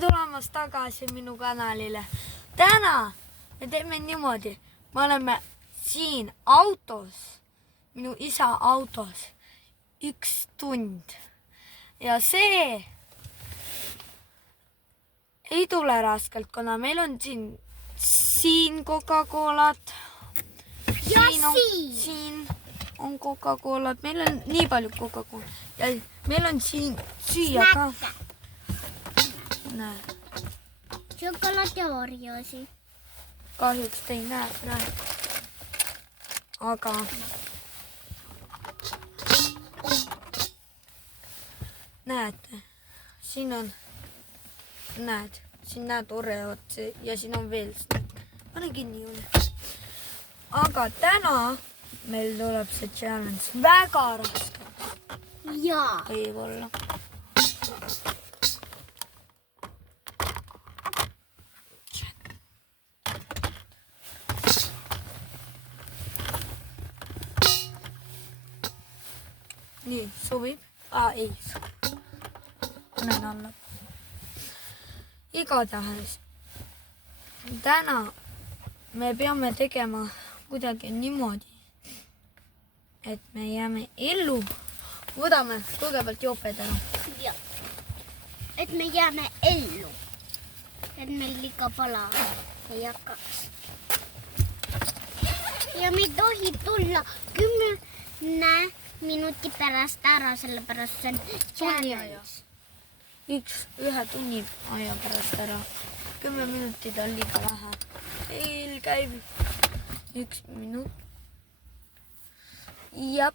Tulemast tagasi minu kanalile. Täna me teeme niimoodi. Me oleme siin autos, minu isa autos, 1 tund. Ja see ei tule raskelt, kuna meil on siin Coca-Colat. Siin on Coca-Colat. Meil on nii palju Coca-Colat. Ja meil on siin süüa ka. Näe. Šokolaad ja Oreosi. Kahjuks te ei näe praegu. Aga näete, siin on, siin näed Oreot ja siin on veel. Pane kinni juurde. Aga täna meil tuleb see challenge väga raske. Jaa. Võib-olla. Nii, sobib? Ei sobib. Panen alla. Igatahes. Täna me peame tegema kuidagi niimoodi, et me jääme ellu. Võtame kõigepealt jooped ära. Ja. Et me jääme ellu. Et meil liiga pala ei hakkaks. Ja me ei tohi tulla 10 minuti pärast ära, sellepärast see on challenge. Ühe tunni aja pärast ära. 10 minutit on liiga vähe. Meil käib 1 minut. Ja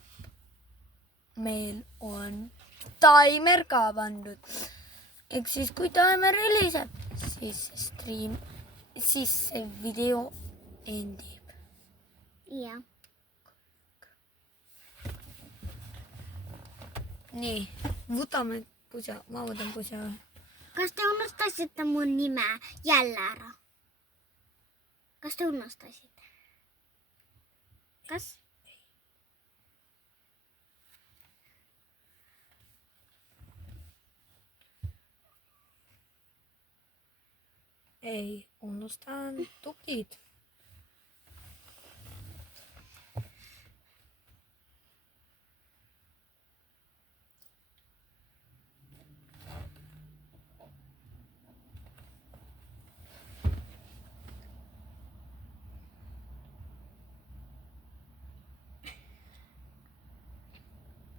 meil on taimer ka pandud. Ehk siis kui taimer heliseb, siis see video endib. Ja. Nii, võtame pusa, ma võtan pusa. Kas te unustasite mu nime jälle ära? Kas te unustasite? Kas? Ei, unustan tuklid.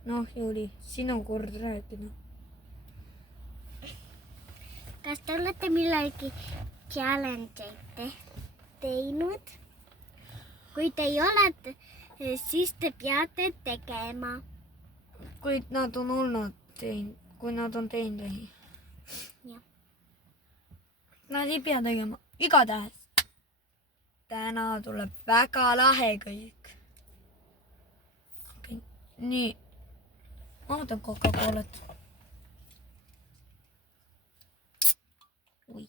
Noh, Juuli, sinu kord rääkida. Kas te olete millalgi challenge'id teinud? Kui te ei ole, siis te peate tegema. Kui nad on teinud. Ja. Nad ei pea tegema. Igatahes. Täna tuleb väga lahe kõik. Okay. Nii. Ma võtan Coca-Colat. Oi.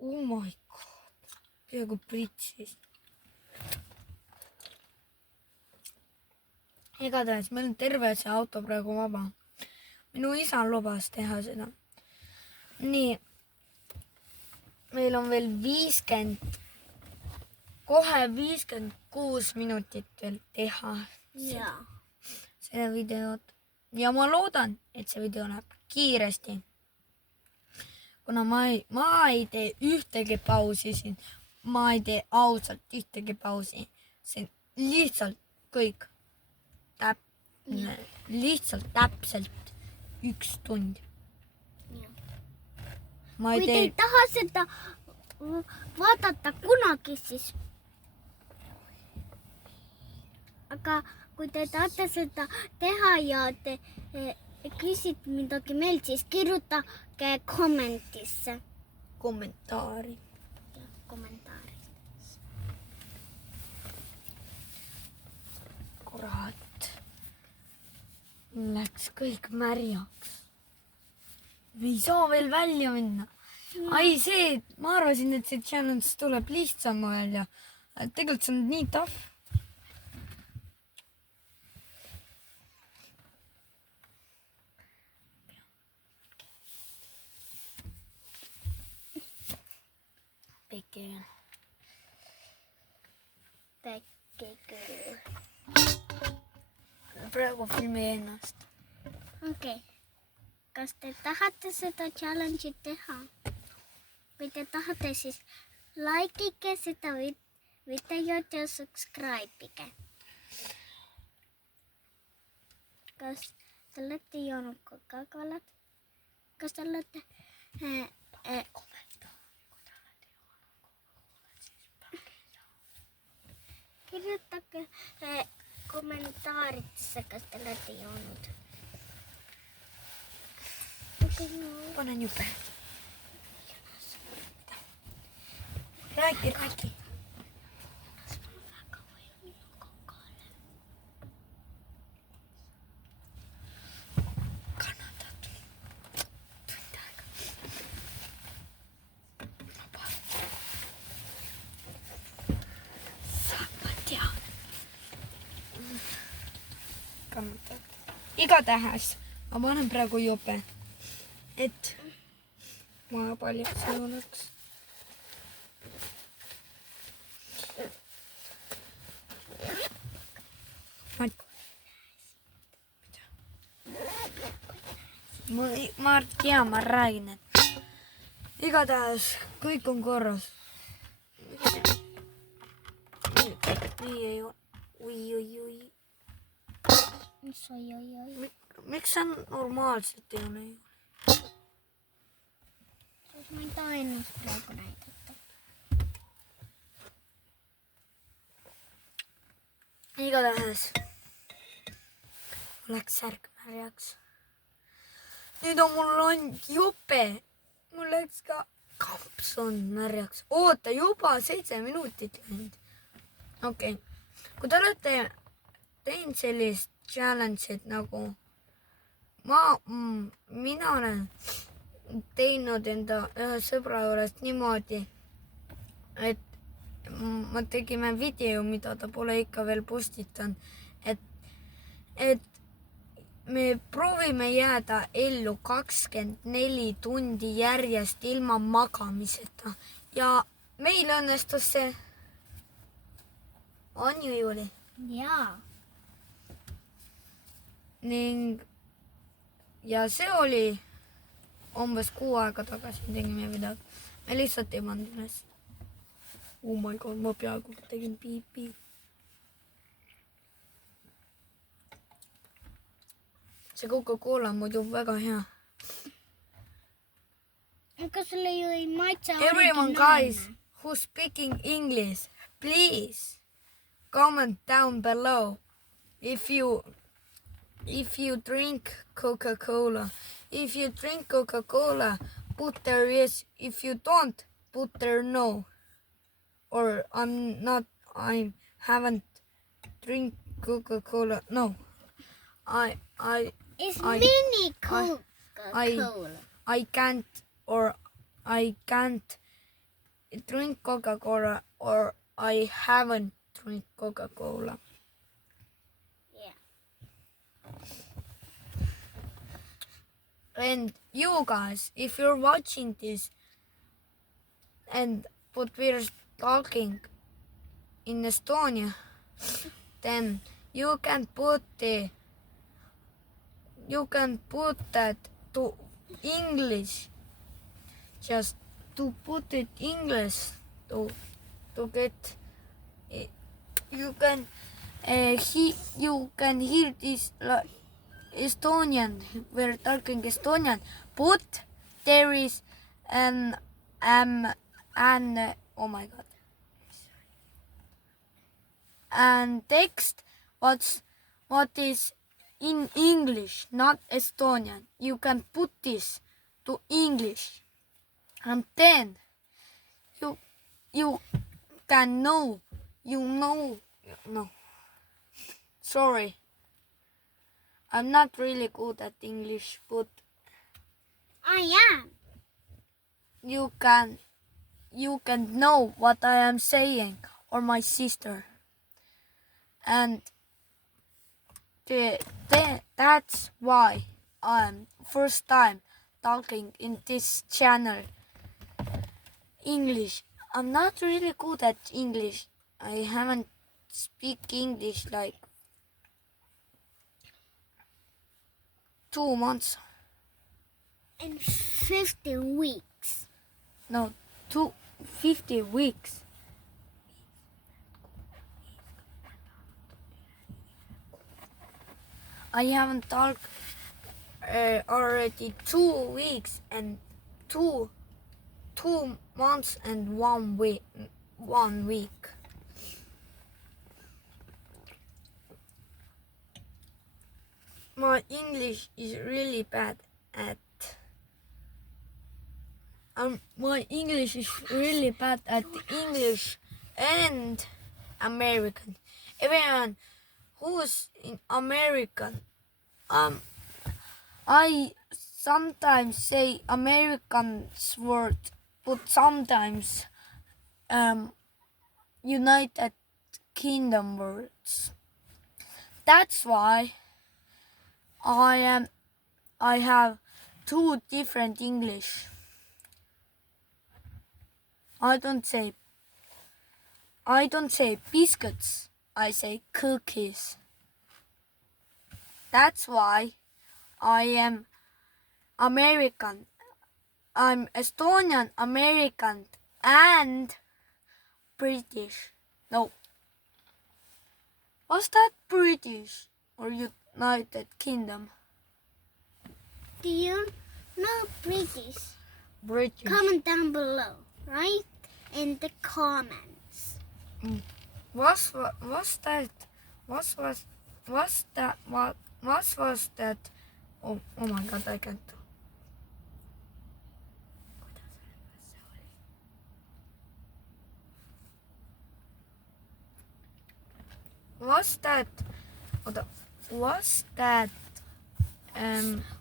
Oh my god. Peaaegu pritsis. Igatahes meil on terve see auto praegu vaba. Minu isa lubas teha seda. Nii. Meil on veel 56 minutit veel teha. Ja. Seda videot. Ja ma loodan, et see video läheb kiiresti. Kuna ma ei tee ühtegi pausi siin. Ma ei tee ausalt ühtegi pausi. See on lihtsalt kõik. Lihtsalt täpselt 1 tund. Ja. Ma ei Kui te ei tee... taha seda vaadata kunagi, siis... Aga kui te tahate seda teha ja te küsite midagi meilt, siis kirjutage kommentisse. Kommentaari. Kommentaari. Kurat. Läks kõik märjaks. Me ei saa veel välja minna. Ai, ma arvasin, et see challenge tuleb lihtsam välja. Tegelikult see on nii tough. teen. Äkki küll. Praegu filmi ennast. Okei. Kas te tahate seda challenge'it teha? Kui te tahate, siis likeige seda videot ja subscribe'ige. Kas te olete joonud Coca-Colat? Kas te olete... Kirjutage kommentaaridesse, kas te olete joonud. Panen jupe. Räägi. Kannatad. Tund aega. Ma tean. Kannatad. Igatahes ma panen praegu jupe, et ma paljaks ei oleks. Ma tean, ma räägin, et igatahes kõik on korras. Nii ei ole. Oi. Mis oi. Miks sa normaalselt ei ole? Siis ma ei taha ennast praegu näidata. Igatahes läks särk märjaks. Nüüd on mul ainult jupe. Mul läks ka kampson märjaks. Oota, juba 7 minutit läinud. Okei. Kui te olete teinud sellist challenge'it nagu mina olen teinud enda ühe sõbra juurest niimoodi, et ma tegime video, mida ta pole ikka veel postitanud, et me proovime jääda ellu 24 tundi järjest ilma magamiseta ja meil õnnestus see. On ju, Juuli? Jaa. Ja see oli umbes 6 aega tagasi tegime videot. Me lihtsalt ei pannud üles. Oh my god, ma peaaegu tegin piipi. See Coca-Cola on muidu väga hea. Aga sulle ju ei maitse Everyone guys who's speaking English, please comment down below if you drink Coca-Cola. If you drink Coca-Cola, put there yes. If you don't, put there no. Or I haven't drink Coca-Cola. No. It's mini Coca-Cola. I can't drink Coca-Cola or I haven't drink Coca-Cola. And you guys, if you're watching this but we're talking in Estonia, then you can put that to English. Just to put it English to get you can hear this Estonian. We're talking Estonian, but there is oh my god, and text what is in English, not Estonian. You can put this to English, and then you can know. No, sorry. I'm not really good at English, but I am. You can know what I am saying, or my sister, and that's why I'm first time talking in this channel English. I'm not really good at English. I haven't speak English like 2 months. In 15 weeks. No, 50 weeks. I haven't talked already 2 weeks and 2 months and 1 week. 1 week. My English is really bad at. My English is really bad at English and American. Everyone who's in American, I sometimes say American's word, but sometimes United Kingdom words. That's why I have 2 different English. I don't say biscuits. I say cookies. That's why I am American. I'm Estonian, American, and British. No. Was that British or United Kingdom? Do you know British? British. Comment down below, right? In the comments. Was that? Oh my God, I can't. Was that? Was that?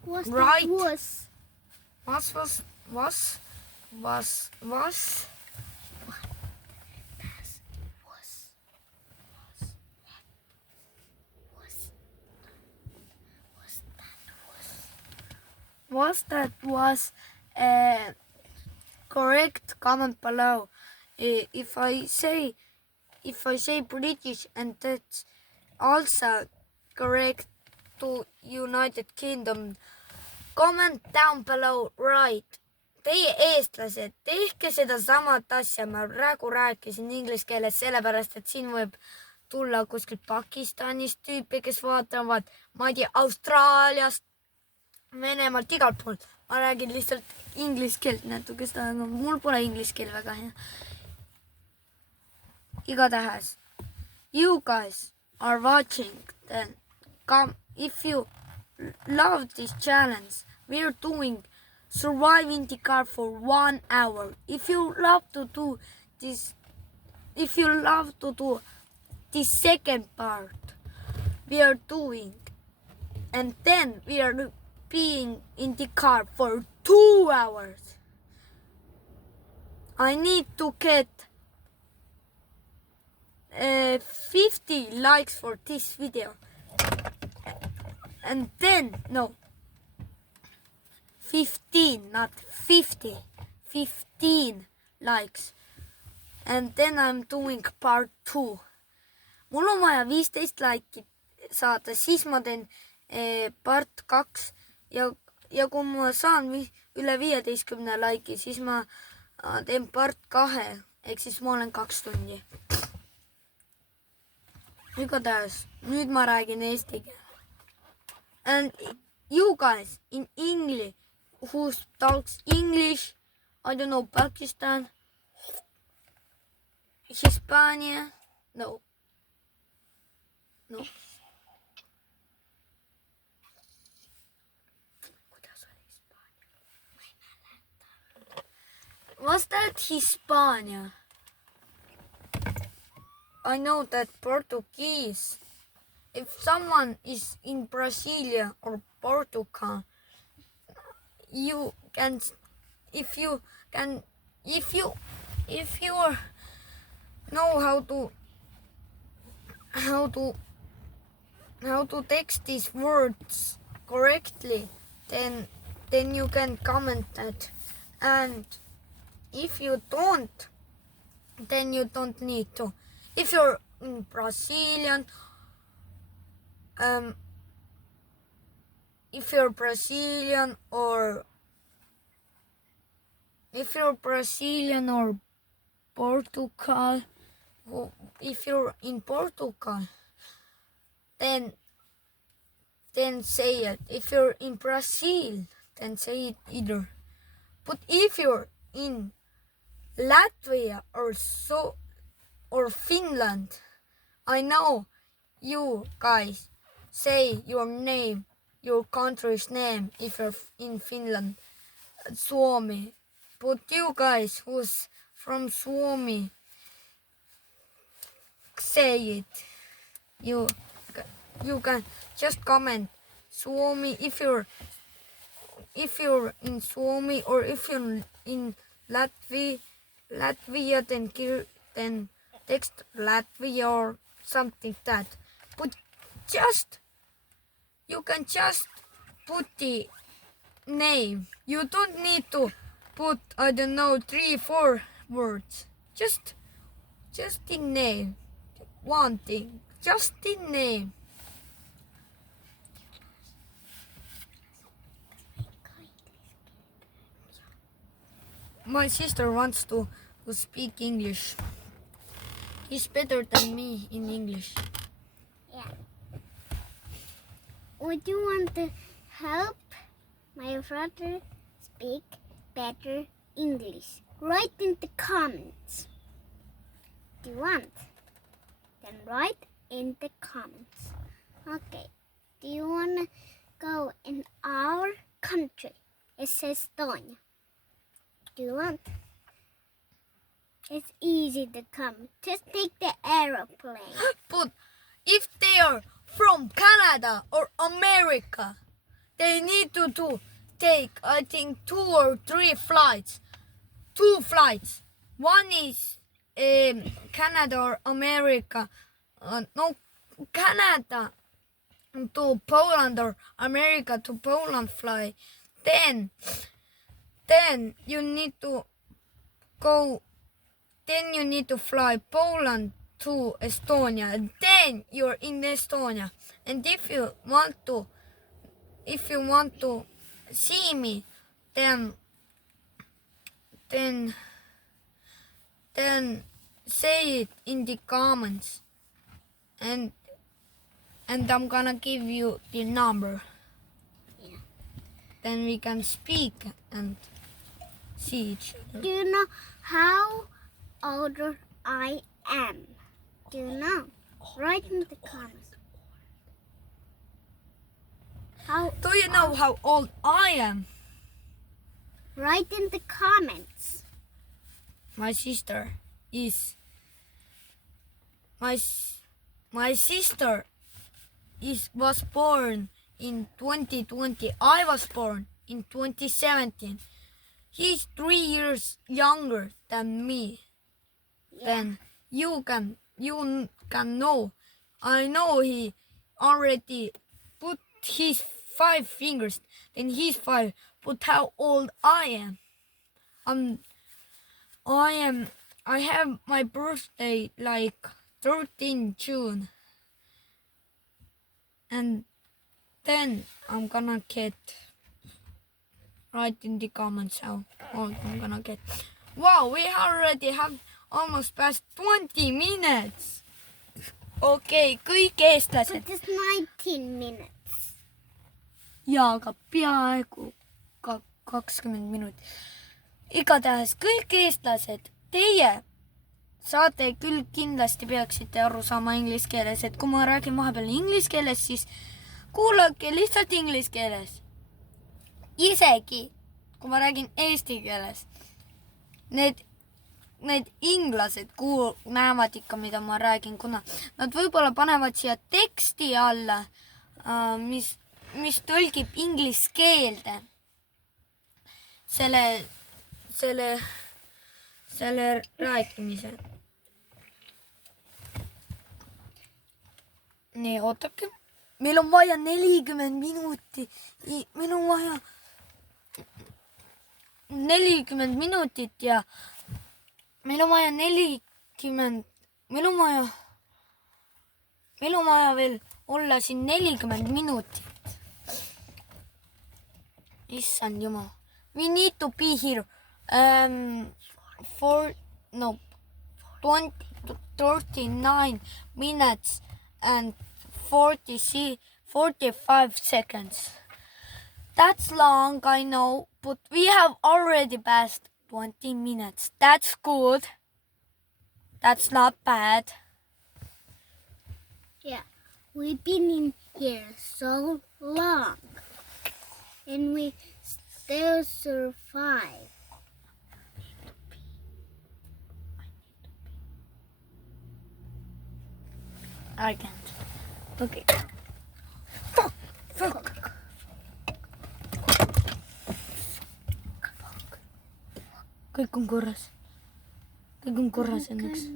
Was Right. that was? Was correct? Comment below. If I say British and that's also correct to United Kingdom, comment down below right. Teie eestlased, tehke sedasamat asja, ma praegu rääkisin inglise keeles sellepärast, et siin võib tulla kuskilt Pakistanist tüüpi, kes vaatavad, ma ei tea, Austraaliast, Venemaalt, igalt poolt. Ma räägin lihtsalt inglise keelt natuke seda, aga mul pole inglise keel väga hea. Igatahes, you guys are watching, then come, if you love this challenge, we're doing survive in the car for 1 hour. If you love to do this the second part, we are doing, and then we are being in the car for 2 hours. I need to get 50 likes for this video, and then 15, not 50, 15 likes, and then I'm doing part 2. Mul on vaja 15 laiki saada, siis ma teen part 2 ja kui ma saan üle 15 laiki, siis ma teen part 2, ehk siis ma olen 2 tundi. Igatahes, nüüd ma räägin eesti keele. And you guys in English, who talks English, I don't know, Pakistan, Hispania, no. Was that Hispania? I know that Portuguese. If someone is in Brasilia or Portugal, you can, if you know how to text these words correctly, then you can comment that. And if you don't then you don't need to. If you're in Brazilian, if you're Brazilian or Portugal, if you're in Portugal, then say it. If you're in Brazil, then say it either. But if you're in Latvia or Finland, I know you guys say your name, your country's name if you're in Finland, Suomi. But you guys who's from Suomi, say it. You can just comment Suomi if you're in Suomi, or if you're in Latvia, then text Latvia or something like that. But you can just put the name. You don't need to put, I don't know, 3-4 words. Just the name. One thing. Just the name. My sister wants to speak English. He's better than me in English. Yeah. Would you want to help my brother speak better English? Write in the comments. Do you want? Then write in the comments. Okay. Do you want to go in our country? It's Estonia. Do you want? It's easy to come. Just take the aeroplane. But if they are from Canada or America, they need to take, I think, 2 or 3 flights. 2 flights. One is Canada or America. No, Canada to Poland or America to Poland fly. Then you need to go. Then you need to fly Poland to Estonia. And then you're in Estonia. And if you want to see me, then say it in the comments, and I'm gonna give you the number. Yeah. Then we can speak and see each other. Do you know how old I am? Do you know? Write in the comments. Do you know how old I am? Write in the comments. My sister was born in 2020. I was born in 2017. He's 3 years younger than me. Yeah. Then you can know. I know he already put his 5 fingers. Then he's 5. But how old I am? I have my birthday like 13 June. And then I'm gonna get, write in the comments how old I'm gonna get. Wow, we already have almost past 20 minutes. Okei, kõik eestlased. But it's 19 minutes. Jaa, aga peaaegu 20 minutit. Igatahes kõik eestlased, teie saate küll kindlasti peaksite aru saama inglise keeles, et kui ma räägin vahepeal inglise keeles, siis kuulake lihtsalt inglise keeles. Isegi kui ma räägin eesti keeles, need inglased näevad ikka, mida ma räägin, kuna nad võib-olla panevad siia teksti alla, mis tõlgib inglise keelde selle rääkimise. Nii, ootake. Meil on vaja 40 minutit. Meil on vaja 40 minutit ja meil on vaja 40 meil on vaja veel olla siin 40 minutit. Issand jumal. We need to be here 39 minutes and 45 seconds. That's long, I know, but we have already passed 20 minutes. That's good. That's not bad. Yeah, we've been in here so long, and we still survive. I can't. Okay. Fuck. Kõik on korras. Kõik on korras õnneks.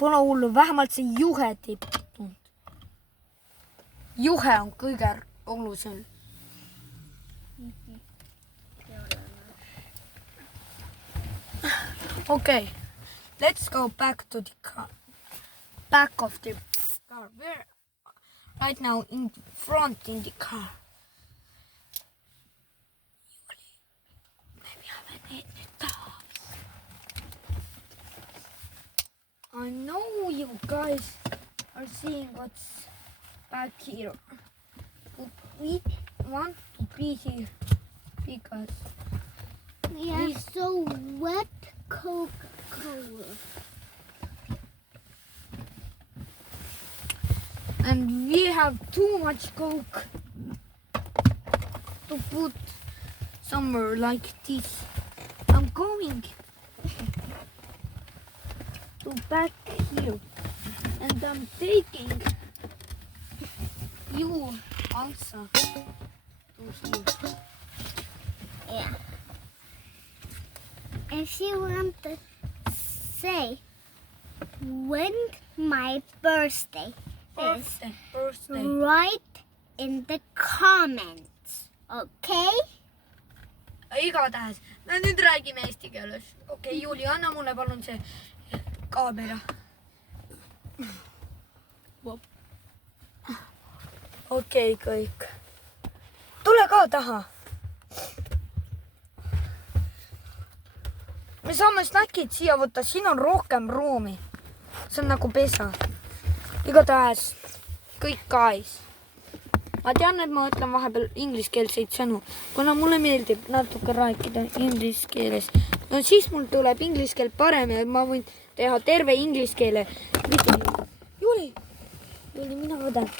Pole hullu, vähemalt see juhet ei pettunud. Juhe on kõige olulisem. Okay, let's go back to the car. Back of the car. We're right now in front in the car. I know you guys are seeing what's back here. But we want to be here because We have so wet Coca-Cola. and we have too much Coke to put somewhere like this. I'm going to back here and I'm taking you also to here. Yeah. If you want to say when my birthday is, Birthday. write in the comments, okay? Igatahes, me nüüd räägime eesti keeles. Okei, Juuli, anna mulle palun see kaamera. Okei, kõik. Tule ka taha. Me saame snäkid siia võtta, siin on rohkem ruumi. See on nagu pesa. Igatahes, kõik guys. Ma tean, et ma ütlen vahepeal ingliskeelseid sõnu, kuna mulle meeldib natuke rääkida inglise keeles. No siis mul tuleb inglise keel parem ja ma võin teha terve inglise keele. Juuli, mina võdan.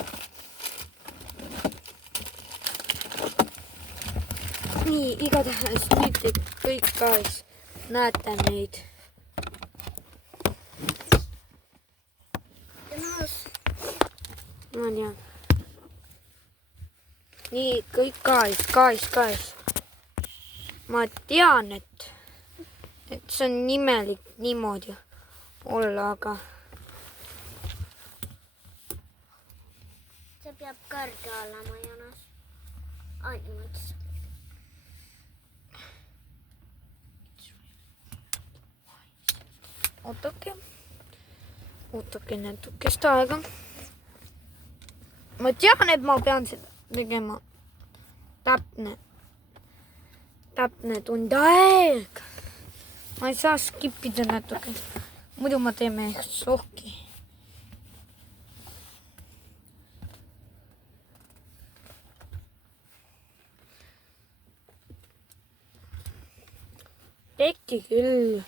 Nii, igatahes nüüd te kõik guys näete meid. Ma tean. Nii, kõik guys. Ma tean, et see on nimelik niimoodi olla, aga See peab kõrge olema, Jonas. Ainult. ootake natukest aega. Ma tean, et ma pean seda tegema täpne tund aeg. Ma ei saa skipida natuke. Muidu ma teeme sohki. Tehti küll.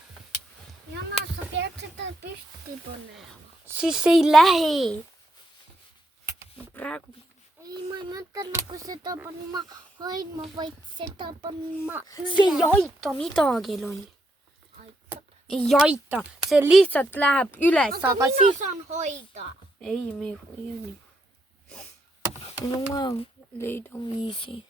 Jonas, sa pead seda püsti panema. Siis ei lähe. Praegu. Ei, ma ei mõtle nagu seda panema hoidma, vaid seda panema üle. See ei aita midagi, loll. Aitab. Ei aita. See lihtsalt läheb üles, Aga mina siis... saan hoida. Ei, me ei hoia nii. No ma leidan viisi.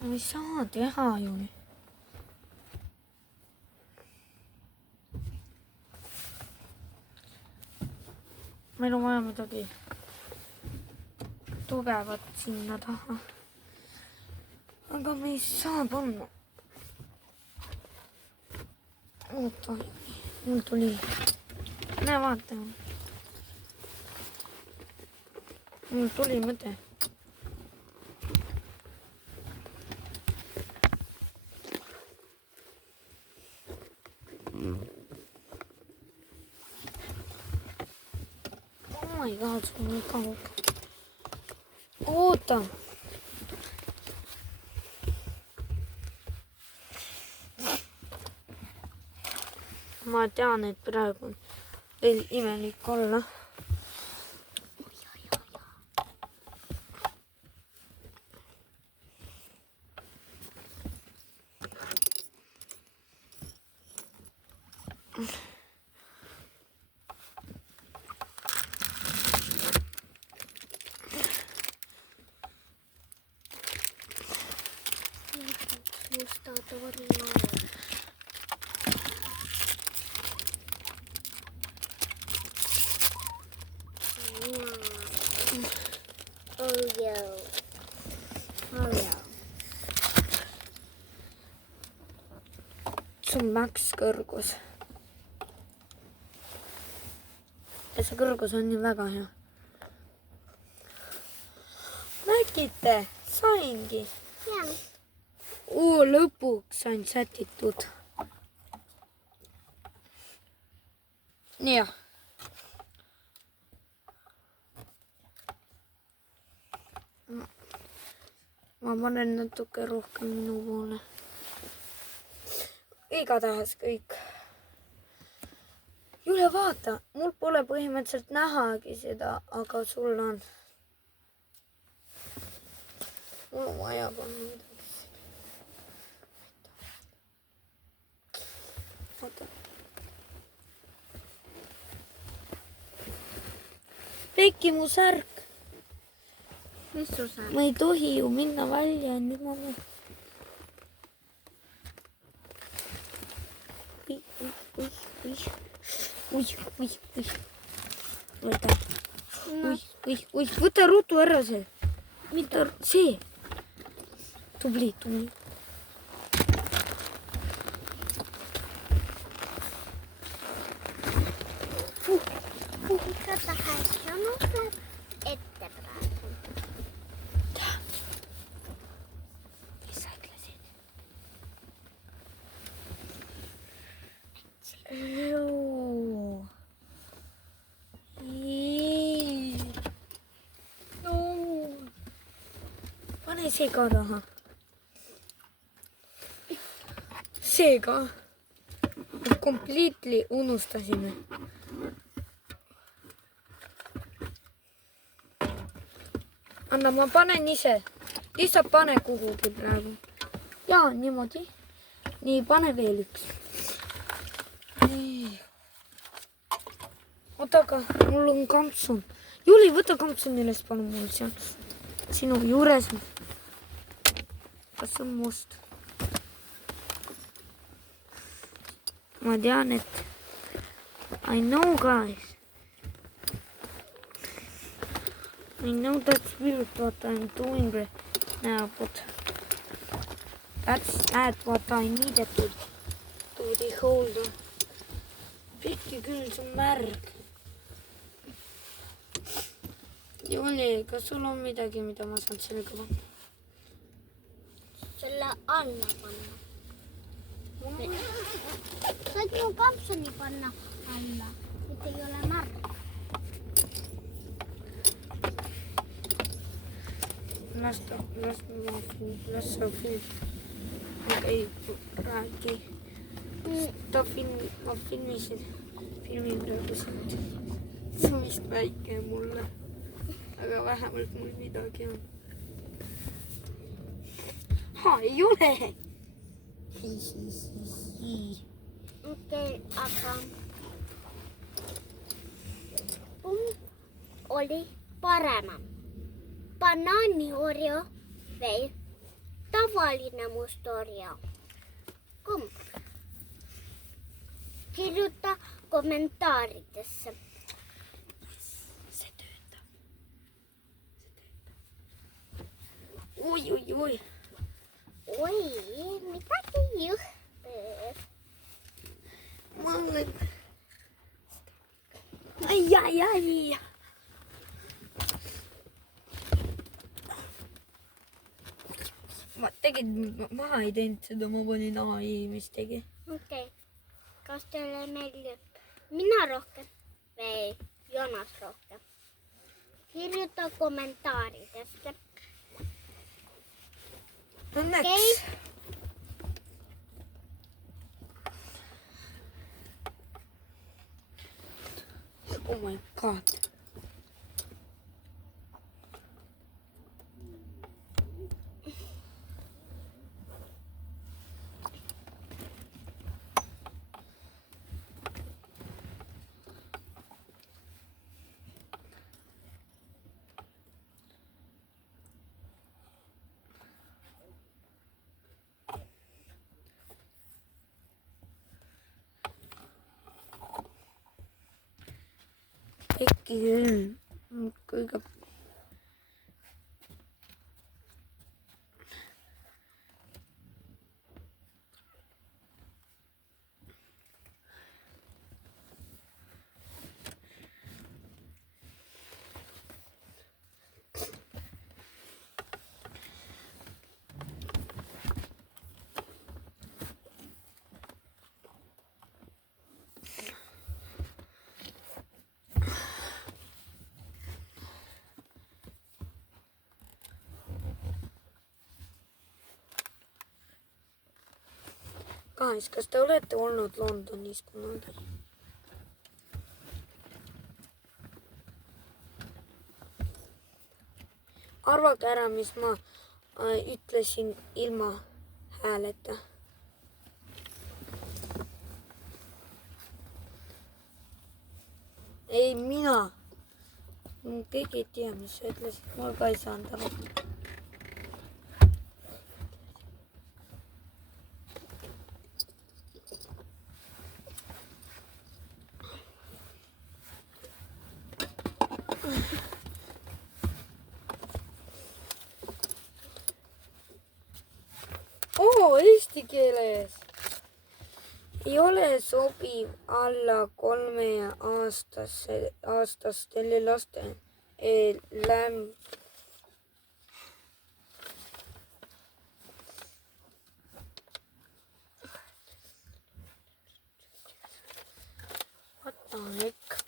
ma ei saa teha ju. meil on vaja midagi tugevat sinna taha. aga me ei saa panna. oota, mul tuli. näe, vaata. mul tuli mõte. Oh my god, see on nii kaugel. oota. ma tean, et praegu on teil imelik olla. Musta torna. Oreo. see on maks kõrgus. ja see kõrgus on nii väga hea. nägite, saingi. Jah. lõpuks sain sätitud. nii jah. ma panen natuke rohkem minu poole. igatahes kõik. Julia, vaata, mul pole põhimõtteliselt nähagi seda, aga sul on. mul on vaja panna midagi. Oota. Pekki, mu särk. Mis su särk? ma ei tohi ju minna välja, nüüd ma mõtlen. võta rutu ära see. mida see? tubli. Igatahes Janu peab ette praegu. mis sa ütlesid? pane see ka taha. seega completely unustasime. anna, ma panen ise. lihtsalt pane kuhugi praegu. ja niimoodi. nii, pane veel üks. oota, aga mul on kampsun. Juli, võta kampsun üles, palun mul seal. sinu juures. kas see on must? ma tean, et I know, guys. I know that's weird what I'm doing right now, but that's not what I needed to do the whole. Pikki küll, see on märg. Juli, kas sul on midagi, mida ma saan selga panna? Selle alla panna. Saad mu kampsuni panna alla, et ei ole märg. Las sa film. Ei räägi. ma filmisin praegu sind. see on vist väike mulle. aga vähemalt mul midagi on. ei ole. Okei, aga oli paremam. Banaani Oreo või tavaline must orja? Kumb? Kirjuta kommentaaridesse. See töötab. Oi. Oi, midagi juhtub. Ai. Ma ei teinud seda, ma panin ai, mis tegi. Okei. Kas teile meeldib mina rohkem või Jonas rohkem? Kirjuta kommentaaridesse. Õnneks. Okei. Oh my god. Äkki kõige Guys, kas te olete olnud Londonis kunagi? Arvake ära, mis ma ütlesin ilma hääleta. Ei, mina. Keegi ei tea, mis sa ütlesid. Ma ka ei saanud aru. Eesti keeles ei ole sobiv alla 3-aastastele laste What the heck?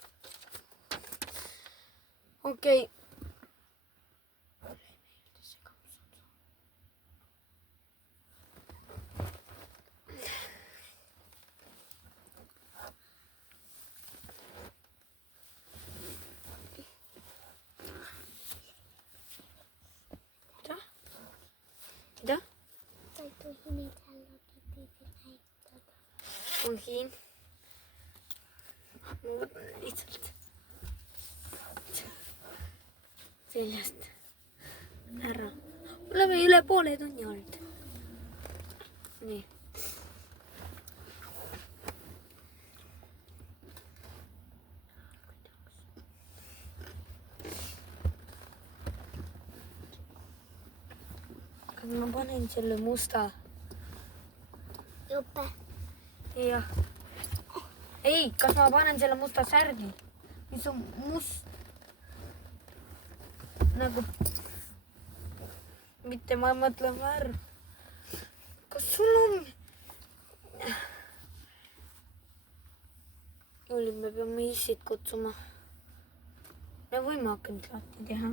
Okei. Mitä? Tai tohi niitä näyttää. On siin. Ma võtan lihtsalt seljast ära. Oleme üle poole tunni olnud. Nii. Kas ma panen selle musta? Juppe. Jah. Ei, kas ma panen selle musta särgi? Mis on must? Nagu... Mitte ma mõtlen värv. Kas sul on... Oli, me peame issid kutsuma. Me võime hakanud lahti teha.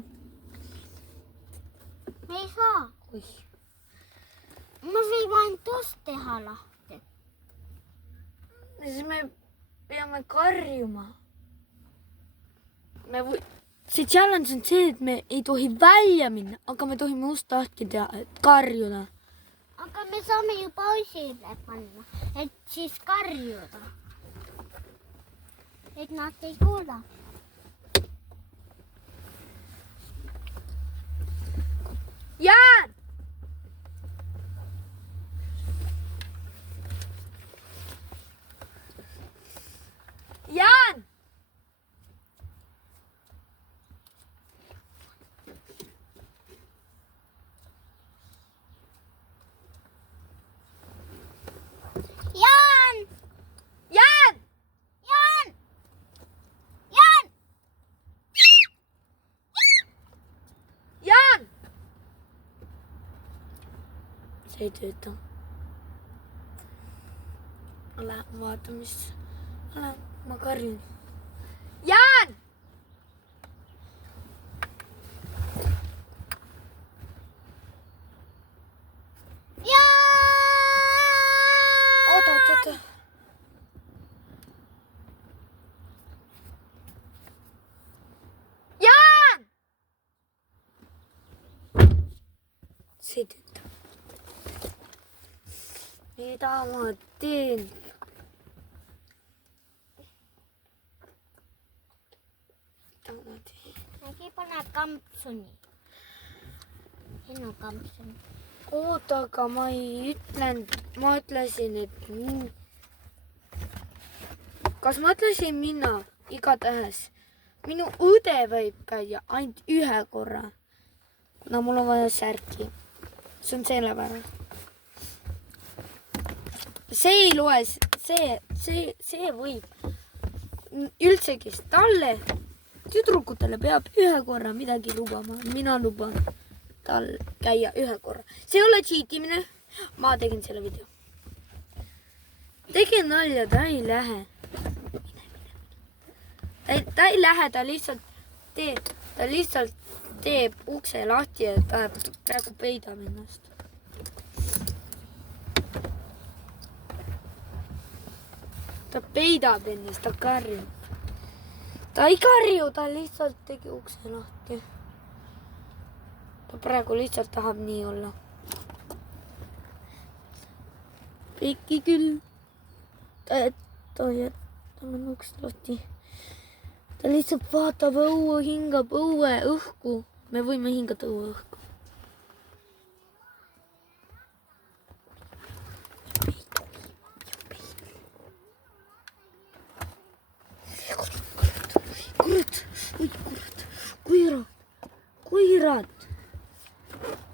Me ei saa. Oih. Ma võin ainult tost teha lahti. Siis me peame karjuma. See challenge on see, et me ei tohi välja minna, aga me tohime ust lahti teha, et karjuda. Aga me saame ju pausile panna, et siis karjuda. Et nad ei kuula. Jaan! see ei tööta. Ma lähen vaatan, mis... Ma karjun. Jaan! Oota. Jaan! See ei tööta. Mida ma teen? Äkki pane kampsuni. Sinu kampsuni. Oota, aga ma ei ütlenud, ma ütlesin, et kas ma ütlesin mina igatahes? Minu õde võib käia ainult ühe korra, kuna mul on vaja särki. See on sellepärast. See ei loe, see võib üldsegi talle, tüdrukutele peab ühe korra midagi lubama. Mina luban tal käia ühe korra. See ei ole cheatimine. Ma tegin selle video. Tegin nalja, ta ei lähe. Ta ei lähe, ta lihtsalt teeb ukse lahti ja ta praegu peidab ennast. Ta peidab ennast, ta karjub. Ta ei karju, ta lihtsalt tegi ukse lahti. Ta praegu lihtsalt tahab nii olla. Pekki küll. Tal on uks lahti. Ta lihtsalt vaatab õue, hingab õue õhku. Me võime hingata õue õhku.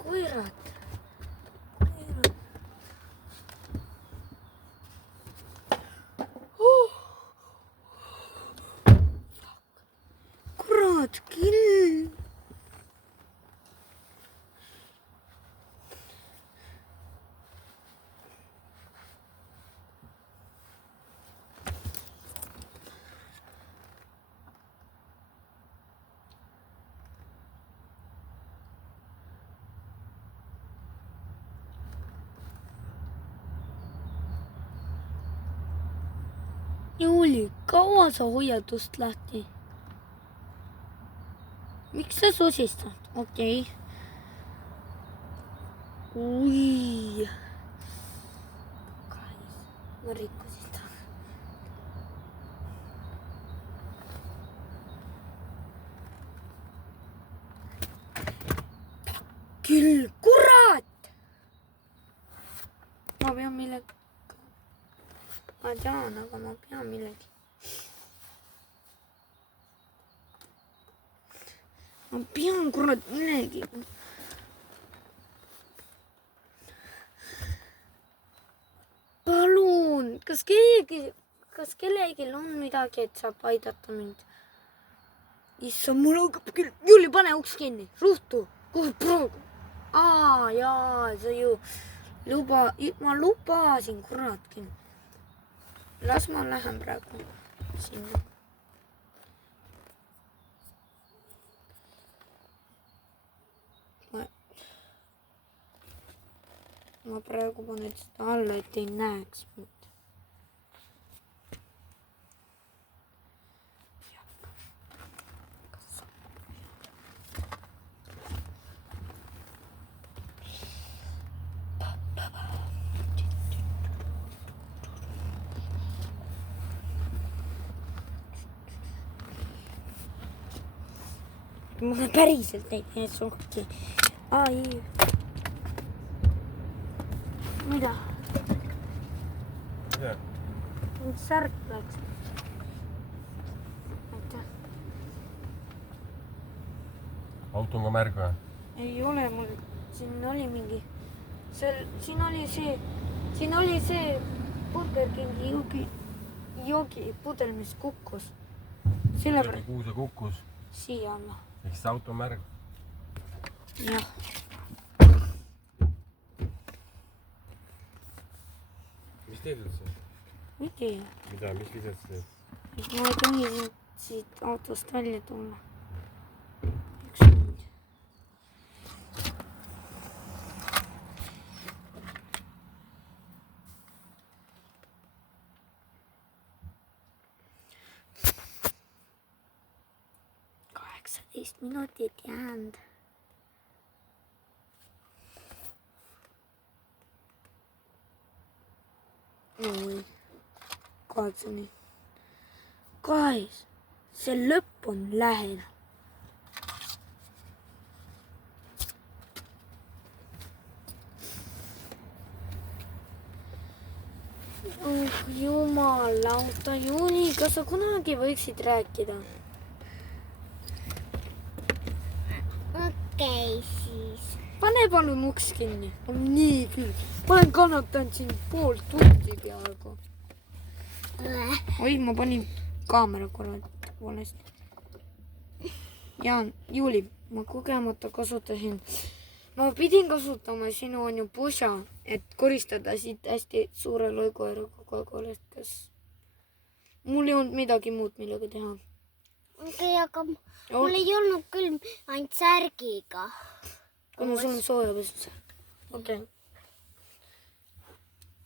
Kurat. Kurat, küll. Juuli, kaua sa hoiad ust lahti? Miks sa sosistad? Okei. Ui. Ma rikkusin ta. Küll, kurat! Ma pean millegi. Ma tean, aga ma pean millegi. Ma pean kurat millegi. Palun, kas kellelgi on midagi, et saab aidata mind? Issa, mul hakkab küll. Juli, pane uks kinni. Ruhtu. Kohe praegu. Jaa, sa ju ma lubasin, kurat kinni. Las ma lähen praegu sinna. Ma praegu panen seda alla, et ei näeks mind. Ma päriselt neid sohki. Ei. Mida? Jah. Särk läks. Aitäh. Auto on ka märg või? Ei ole mul. Siin oli mingi. Siin oli see Burger Kingi joogipudel, mis kukkus. Sellepärast. Kuhu see kukkus? Siia alla. Ehk see auto on märg? Jah. teed üldse? ei tea. Mida, mis videot sa teed? Ma ei tohi siit autost välja tulla. Üks minut. minutit jäänud. oi, 8. Guys, see lõpp on lähedal. Oh jumalauta, Juuni, kas sa kunagi võiksid rääkida? Okei, siis. Pane palun uks kinni. On nii küll. Ma olen kannatanud siin pool tundi peaaegu. Oi, ma panin kaamera korra valesti. Jaan, Juuli, ma kogemata kasutasin. Ma pidin kasutama sinu on ju pusa, et koristada siit hästi suure loikoeraga kogu-aeg, kas mul ei olnud midagi muud, millega teha. Okei, aga mul ei olnud küll ainult särgiga. Kuna sul on soojapesus. Okei.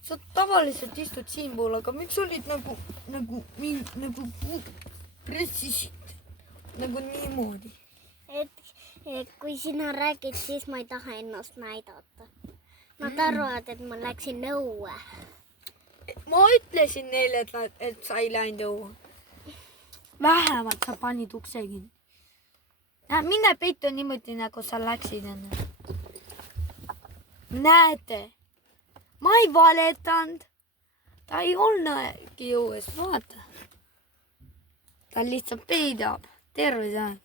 Sa tavaliselt istud siinpool, aga miks olid nagu pressisid nagu niimoodi? Et kui sina räägid, siis ma ei taha ennast näidata. Nad arvavad, et ma läksin õue. Ma ütlesin neile, et sa ei läinud õue. Vähemalt sa panid ukse kinni. Mine peitu niimoodi, nagu sa läksid enne. Näete, ma ei valetanud. Ta ei olnudki õues, vaata. Ta lihtsalt peidab terve aeg.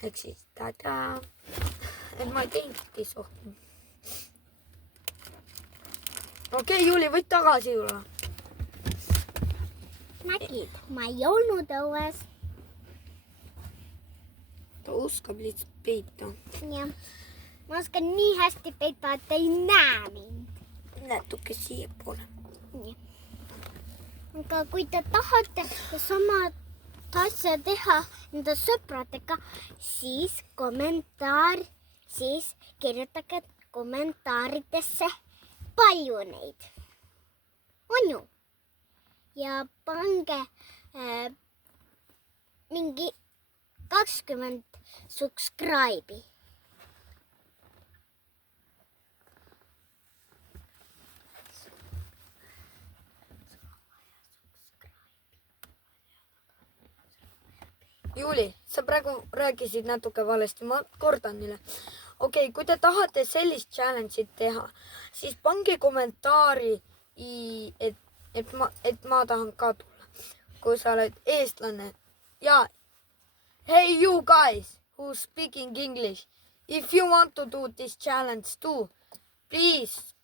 Ehk siis tada. Et ma ei teinudki sohkem. Okei, Juuli, võid tagasi tulla. Nägid, ma ei olnud õues. Ta oskab lihtsalt peita. Jah. Ma oskan nii hästi peita, et ei näe mind. Natuke siia poole. Aga kui te tahate sama asja teha enda sõpradega, siis kirjutage kommentaaridesse palju neid. On ju? Ja pange mingi 20 subscribe'i. Juuli, sa praegu rääkisid natuke valesti, ma kordan neile. Okei, kui te tahate sellist challenge'it teha, siis pange kommentaari, et ma tahan ka tulla, kui sa oled eestlane. Ja, hey you guys who speaking English, if you want to do this challenge too, please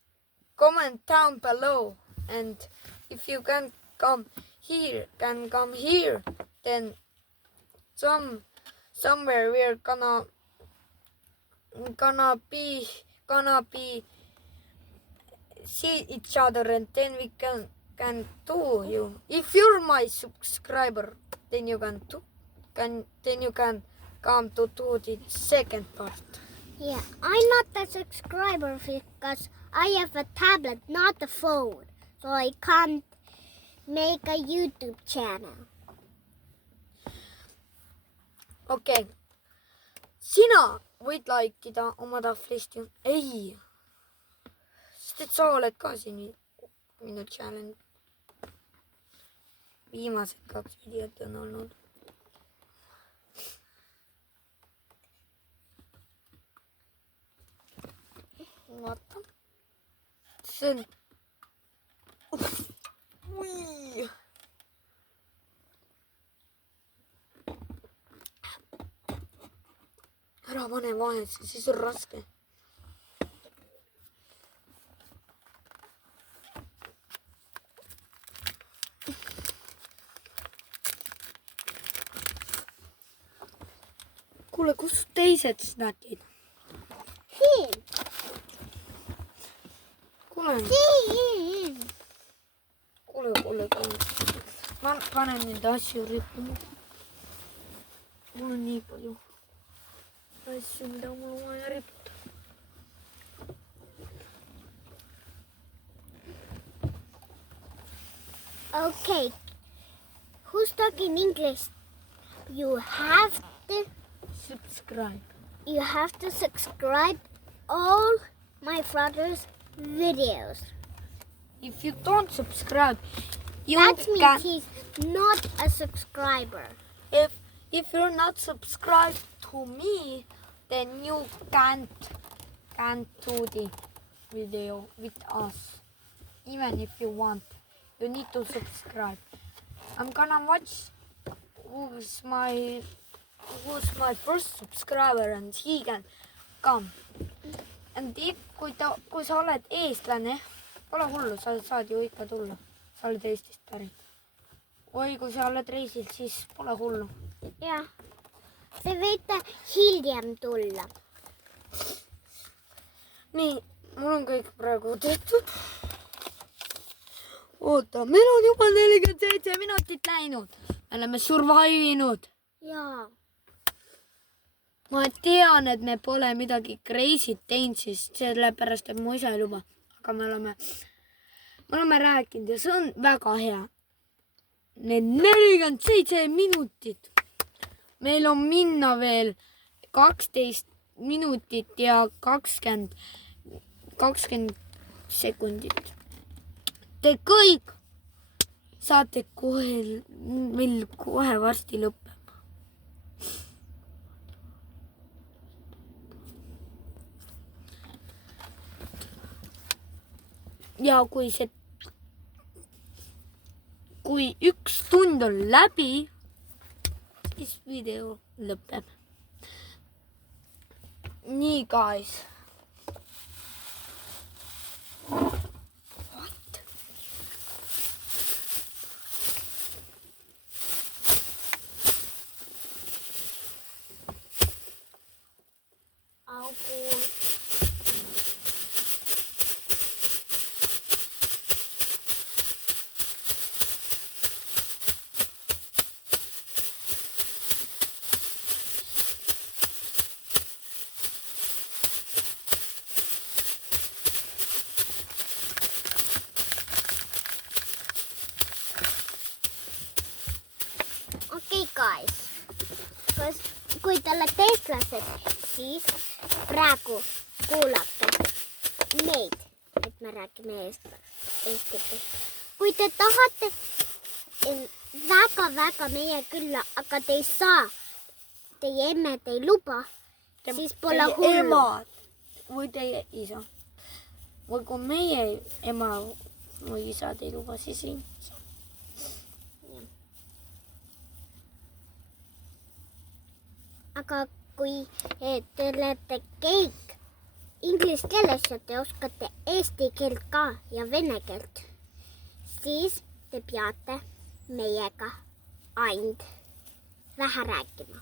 comment down below. And if you can come here, then somewhere we're gonna be see each other, and then we can do you. If you're my subscriber, then you can come to do the second part. Yeah, I'm not a subscriber because I have a tablet, not a phone, so I can't make a YouTube channel. Okei. Sina võid laikida oma tahvlist ju. Ei. Sest et sa oled ka siin minu challenge. Viimased 2 videot on olnud. Vaata. See on... Ui. Ära pane vahesse, siis on raske. Kuule, kus teised snäkid? Siin. kuule. Ma panen neid asju rippuma. Mul on nii palju asju, mida mul on vaja riputada. Okay. Who's talking English? You have to subscribe all my brother's videos. If you don't subscribe, you That can. means he's not a subscriber. If you're not subscribed to me, then you can't do the video with us. Even if you want, you need to subscribe. I'm gonna watch who's my first subscriber and he can come. And if, kui sa oled eestlane, pole hullu, sa saad ju ikka tulla. Sa oled Eestist pärit. Või kui sa oled reisil, siis pole hullu. Jah. Te võite hiljem tulla. Nii, mul on kõik praegu tehtud. Oota, meil on juba 47 minutit läinud. Me oleme survivinud. Jaa. Ma tean, et me pole midagi crazy't teinud, siis sellepärast, et mu isa ei luba. Aga me oleme rääkinud ja see on väga hea. Need 47 minutit. Meil on minna veel 12 minutit ja 20 sekundit. Te kõik saate meil kohe varsti lõppema. Ja kui 1 tund on läbi, siis video lõpeb. Nii, guys. What? Okay, guys. Kui te olete eestlased, siis praegu kuulake meid, et me räägime eesti. Kui te tahate väga meie külla, aga te ei saa, teie emmed ei luba, siis pole hullu. Emad või teie isa. Või kui meie ema või isad ei luba, siis ei saa. Aga kui te olete kõik inglise keeles ja te oskate eesti keelt ka ja vene keelt, siis te peate meiega ainult vähe rääkima.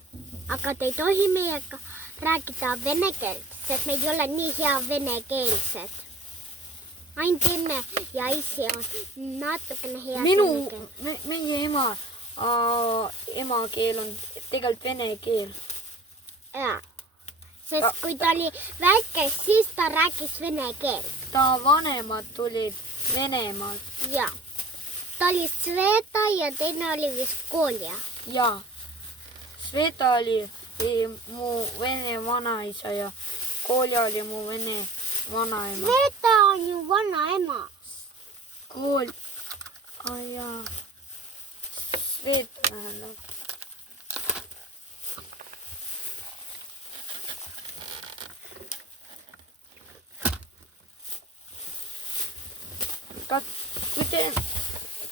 Aga te ei tohi meiega rääkida vene keelt, sest me ei ole nii hea venekeelsed. Ainult emme ja isi on natukene hea vene keel. Meie emakeel on tegelikult vene keel. Jaa, sest kui ta oli väike, siis ta rääkis vene keelt. Ta vanemad tulid Venemaalt. Jaa, ta oli Sveta ja teine oli vist Kolja. Jaa, Sveta oli mu vene vanaisa ja Kolja oli mu vene vanaema. Sveta on ju vanaema. Jaa, Sveta tähendab.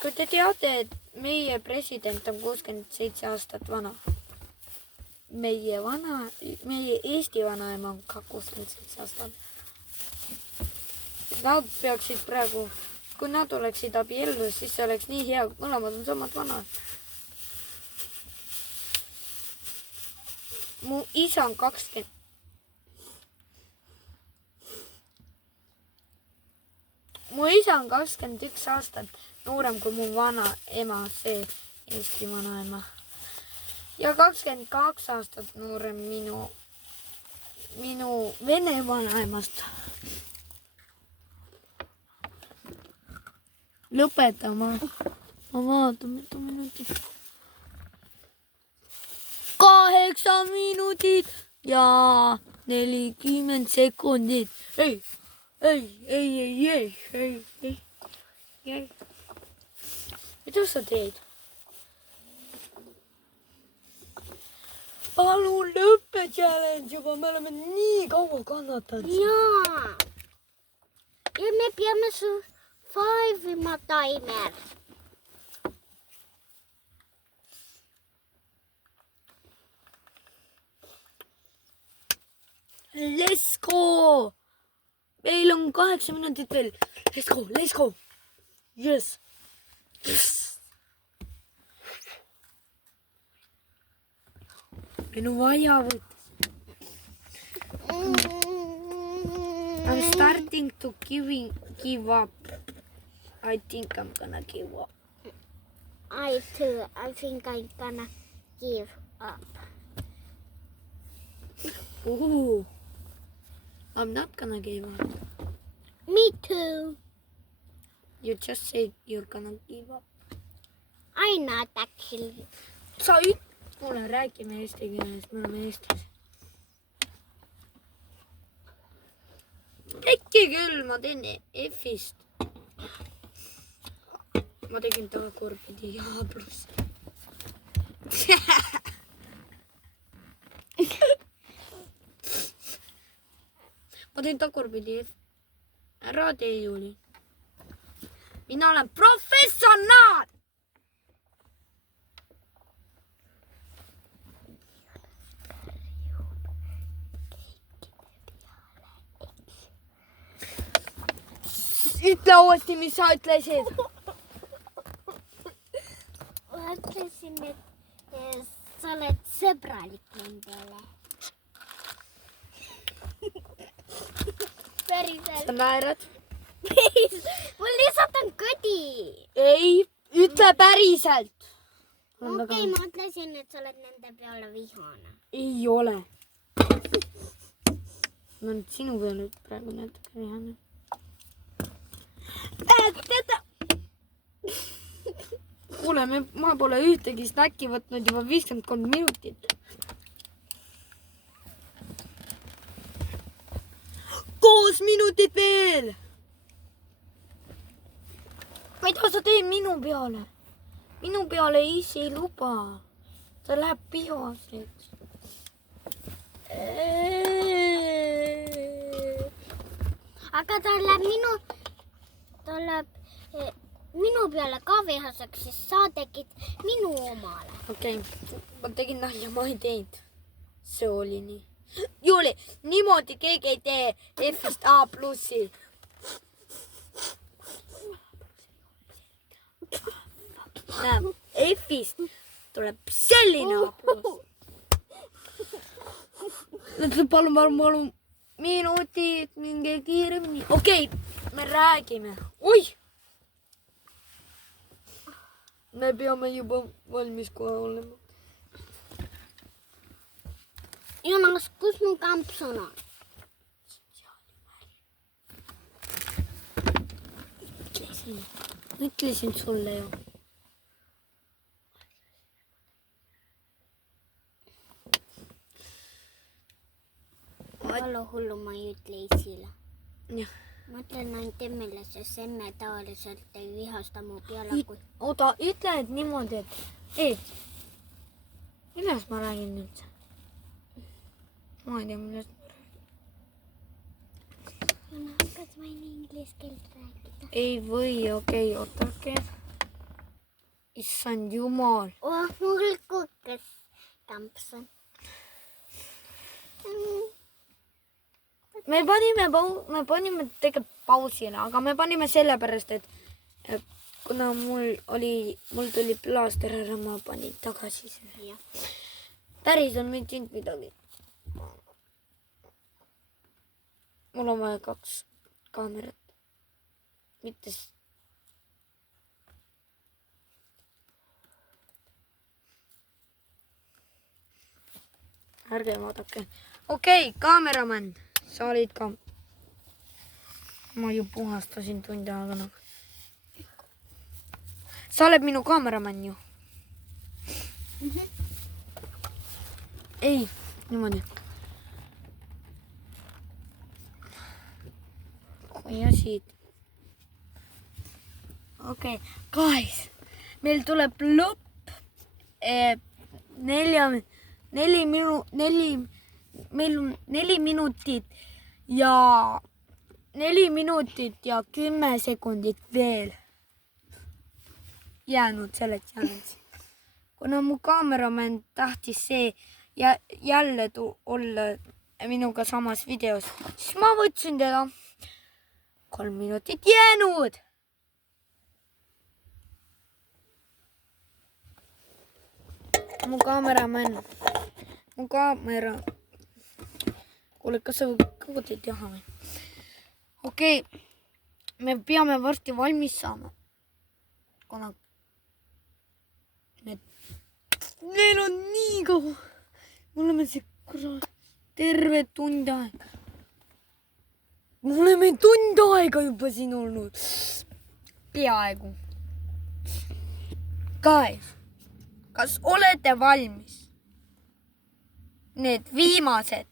Kui te teate, et meie president on 67 aastat vana, meie Eesti vanaema on ka 67 aastat. Nad peaksid praegu, kui nad oleksid abiellus, siis see oleks nii hea, mõlemad on samad vanad. Mu isa on 20. isa on 21 aastat noorem kui mu vanaema, see Eesti vanaema. Ja 22 aastat noorem minu vene vanaemast. Lõpetama. Ma vaatan, mitu minutit. 8 minutit ja 40 sekundit. Ei. Mida sa teed? Palun lõppe challenge juba, me oleme nii kaua kannatanud. Jaa. Ja me peame survivima timer. Let's go! Meil on 8 minutit veel. Let's go! Yes! Minu vaja võttes. I'm starting to give up. I think I'm gonna give up. I too. I think I'm gonna give up. Ooh. I'm not gonna give up. Me too. You just said you're gonna give up. I'm not actually. Sa mulle räägime eesti keeles, me oleme eestlased. Äkki küll, ma teen F-ist. Ma tegin tagurpidi ja pluss. Ma teen tagurpidi F. Ära tee, Juuli. Mina olen professionaal! Ütle uuesti, mis sa ütlesid. Ma ütlesin, et sa oled sõbralik nendele. Päriselt. Sa naerad? Mul lihtsalt on kõdi. Ei, ütle päriselt. Okei, ma ütlesin, et sa oled nende peale vihane. Ei ole. Ma olen sinu peale praegu natuke vihane. Kuule, ma pole ühtegi snäkki võtnud juba 53 minutit. 6 minutit veel! Mida sa teed minu peale? Minu peale isi ei luba. Ta läheb pihaseks. Aga ta läheb minu peale ka vihaseks, sest sa tegid minu omale. Okei, ma tegin nalja, ma ei teinud. See oli nii. Juuli, niimoodi keegi ei tee F-ist A plussi. Näe, F-ist tuleb selline A pluss. Palun. Minutid, minge kiiremini. Okei, me räägime. Oi! Me peame juba valmis kohe olema. Jonas, kus mu kampsun on? Ütlesin sulle ju. Ole hullu, ma ei ütle isile. Jah. Ma ütlen ainult emmele, sest emme tavaliselt ei vihasta mu peale, kui... Oota, ütle et niimoodi, et... Millest ma räägin nüüd? Ma ei tea, millest ma räägin. Jonas, kas ma ei inglise keelt rääkida? Ei või, okei, ootake. Issand jumal. Oh, mul kukkas kampsun. Me panime tegelikult pausile, aga me panime sellepärast, et kuna mul tuli plaaster ära, ma panin tagasi selle. Ja. Päris on mitte midagi. Mul on vaja 2 kaamerat. mitte ärge vaadake. Okei, kaameramann, sa olid ka. Ma ju puhastasin tund aega nagu. Sa oled minu kaameramann ju. Ei, niimoodi. Ja siit. Okei, guys. Meil tuleb lõpp. Meil on 4 minutit ja 4 minutit ja 10 sekundit veel jäänud selle challenge. Kuna mu kaameramann tahtis see jälle olla minuga samas videos, siis ma võtsin teda. 3 minutit jäänud. Mu kaameramann. Kuule, kas sa kõvad ei teha või? Okei, me peame varsti valmis saama. Kuna meil on nii kaua. Me oleme see terve tund aega. Me oleme tund aega juba siin olnud. Peaaegu. Guys, kas olete valmis? Need viimased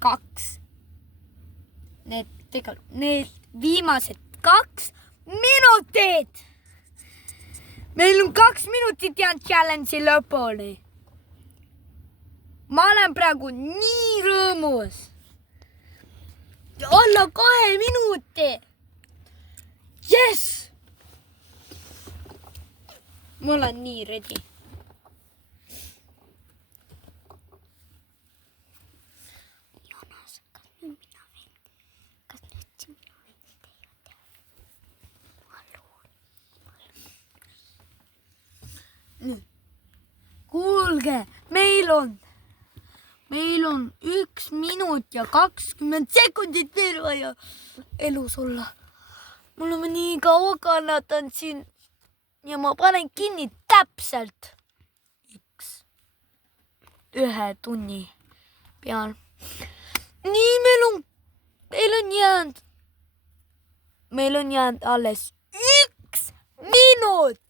kaks. Need viimased 2 minutit. Meil on 2 minutit jäänud challenge'i lõpuni. Ma olen praegu nii rõõmus. Alla 2 minuti. Yes! Ma olen nii ready. Jonas, kas nüüd mina veel? Kuulge, meil on 1 minut ja 20 sekundit veel vaja elus olla. Me oleme nii kaua kannatanud siin ja ma panen kinni täpselt 1 tunni peal. Nii, meil on jäänud alles 1 minut.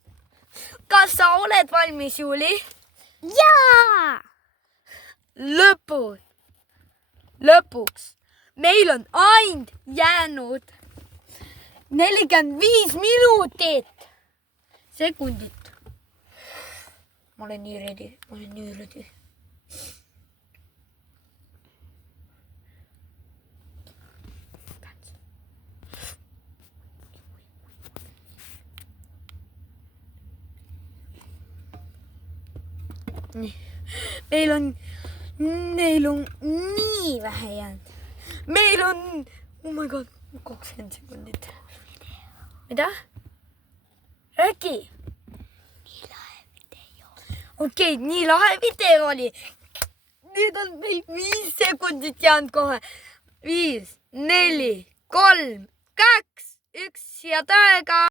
Kas sa oled valmis, Juuli? Jaa! Lõpuks. Meil on ainult jäänud 45 minutit. Sekundit. Ma olen nii ready. Nii. Meil on nii vähe jäänud. Meil on, oh my god, 20 sekundit. Mida? Räägi. Nii lahe video. Okei, nii lahe video oli. Nüüd on meil 5 sekundit jäänud kohe. 5, 4, 3, 2, 1 ja täiega.